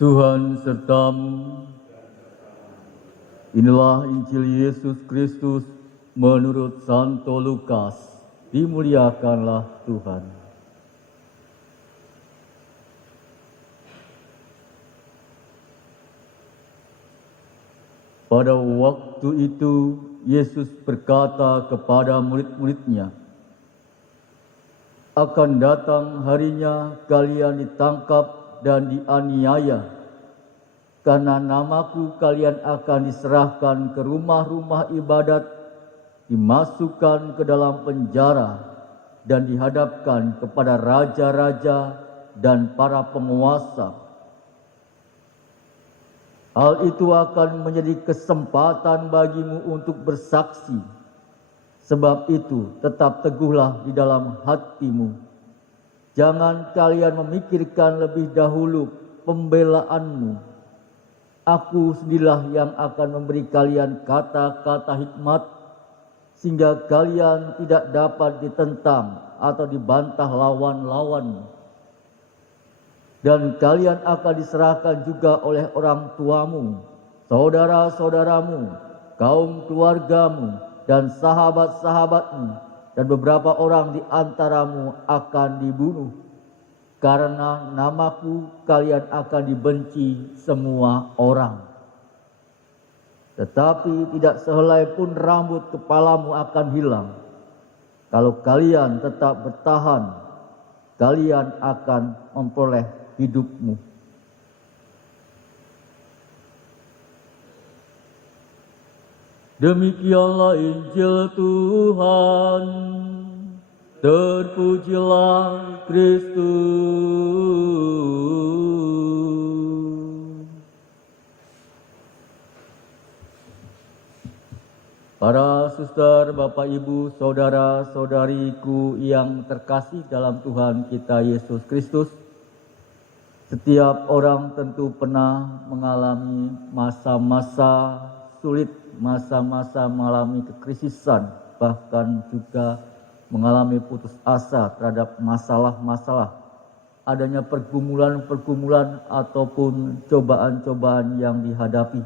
Tuhan sertamu. Inilah Injil Yesus Kristus menurut Santo Lukas. Dimuliakanlah Tuhan. Pada waktu itu Yesus berkata kepada murid-muridnya, "Akan datang harinya kalian ditangkap dan dianiaya. Karena namaku kalian akan diserahkan ke rumah-rumah ibadat, dimasukkan ke dalam penjara, dan dihadapkan kepada raja-raja dan para penguasa. Hal itu akan menjadi kesempatan bagimu untuk bersaksi. Sebab itu tetap teguhlah di dalam hatimu. Jangan kalian memikirkan lebih dahulu pembelaanmu. Aku sendirilah yang akan memberi kalian kata-kata hikmat, sehingga kalian tidak dapat ditentang atau dibantah lawan-lawanmu. Dan kalian akan diserahkan juga oleh orang tuamu, saudara-saudaramu, kaum keluargamu, dan sahabat-sahabatmu, dan beberapa orang di antaramu akan dibunuh. Karena namaku kalian akan dibenci semua orang. Tetapi tidak sehelai pun rambut kepalamu akan hilang. Kalau kalian tetap bertahan, kalian akan memperoleh hidupmu." Demikianlah Injil Tuhan. Terpujilah Kristus. Para suster, Bapak, Ibu, saudara-saudariku yang terkasih dalam Tuhan kita Yesus Kristus, setiap orang tentu pernah mengalami masa-masa sulit, masa-masa mengalami kekrisisan, bahkan juga mengalami putus asa terhadap masalah-masalah, adanya pergumulan-pergumulan ataupun cobaan-cobaan yang dihadapi.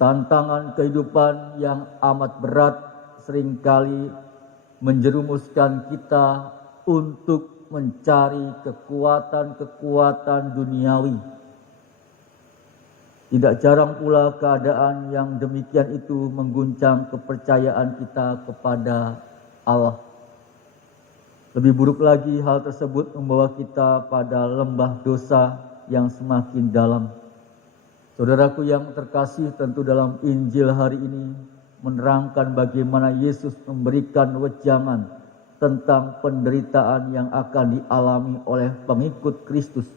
Tantangan kehidupan yang amat berat seringkali menjerumuskan kita untuk mencari kekuatan-kekuatan duniawi. Tidak jarang pula keadaan yang demikian itu mengguncang kepercayaan kita kepada Allah. Lebih buruk lagi, hal tersebut membawa kita pada lembah dosa yang semakin dalam. Saudaraku yang terkasih, tentu dalam Injil hari ini menerangkan bagaimana Yesus memberikan wejangan tentang penderitaan yang akan dialami oleh pengikut Kristus.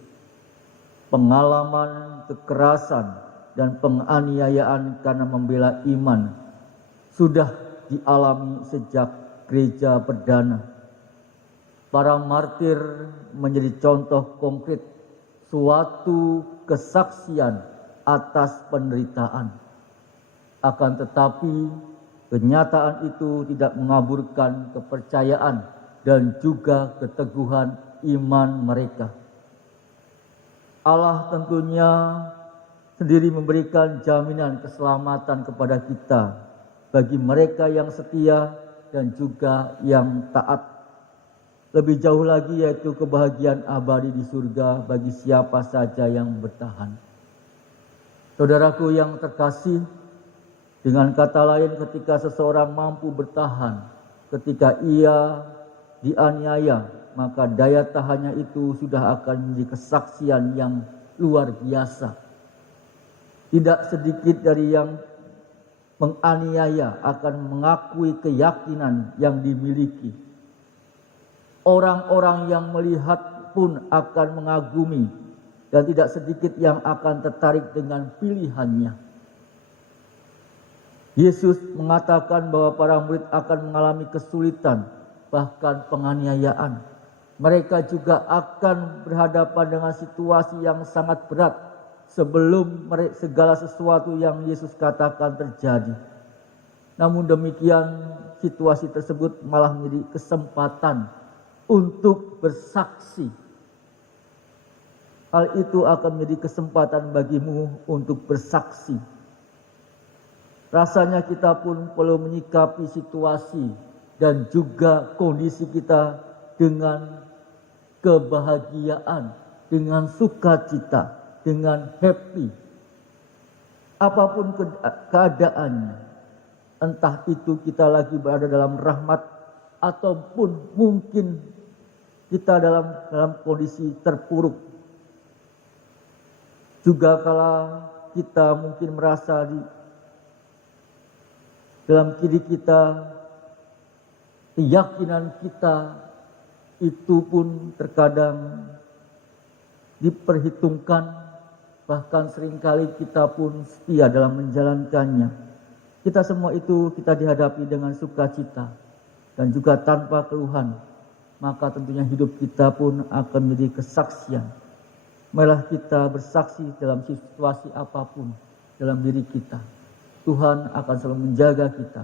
Pengalaman kekerasan dan penganiayaan karena membela iman sudah dialami sejak gereja perdana. Para martir menjadi contoh konkret suatu kesaksian atas penderitaan. Akan tetapi kenyataan itu tidak mengaburkan kepercayaan dan juga keteguhan iman mereka. Allah tentunya sendiri memberikan jaminan keselamatan kepada kita bagi mereka yang setia dan juga yang taat. Lebih jauh lagi yaitu kebahagiaan abadi di surga bagi siapa saja yang bertahan. Saudaraku yang terkasih, dengan kata lain, ketika seseorang mampu bertahan, ketika ia dianiaya, maka daya tahannya itu sudah akan menjadi kesaksian yang luar biasa. Tidak sedikit dari yang menganiaya akan mengakui keyakinan yang dimiliki. Orang-orang yang melihat pun akan mengagumi, dan tidak sedikit yang akan tertarik dengan pilihannya. Yesus mengatakan bahwa para murid akan mengalami kesulitan, bahkan penganiayaan. Mereka juga akan berhadapan dengan situasi yang sangat berat sebelum segala sesuatu yang Yesus katakan terjadi. Namun demikian, situasi tersebut malah menjadi kesempatan untuk bersaksi. hal itu akan menjadi kesempatan bagimu untuk bersaksi. Rasanya kita pun perlu menyikapi situasi dan juga kondisi kita dengan kebahagiaan, dengan sukacita, dengan happy. Apapun keadaannya, entah itu kita lagi berada dalam rahmat ataupun mungkin kita dalam kondisi terpuruk. Juga kalau kita mungkin merasa dalam diri kita, keyakinan kita itu pun terkadang diperhitungkan, bahkan seringkali kita pun setia dalam menjalankannya. Kita semua itu kita dihadapi dengan sukacita dan juga tanpa keluhan, maka tentunya hidup kita pun akan menjadi kesaksian. Marilah kita bersaksi dalam situasi apapun dalam diri kita. Tuhan akan selalu menjaga kita,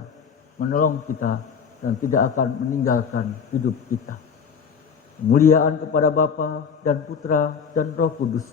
menolong kita, dan tidak akan meninggalkan hidup kita. Kemuliaan kepada Bapa dan Putra dan Roh Kudus,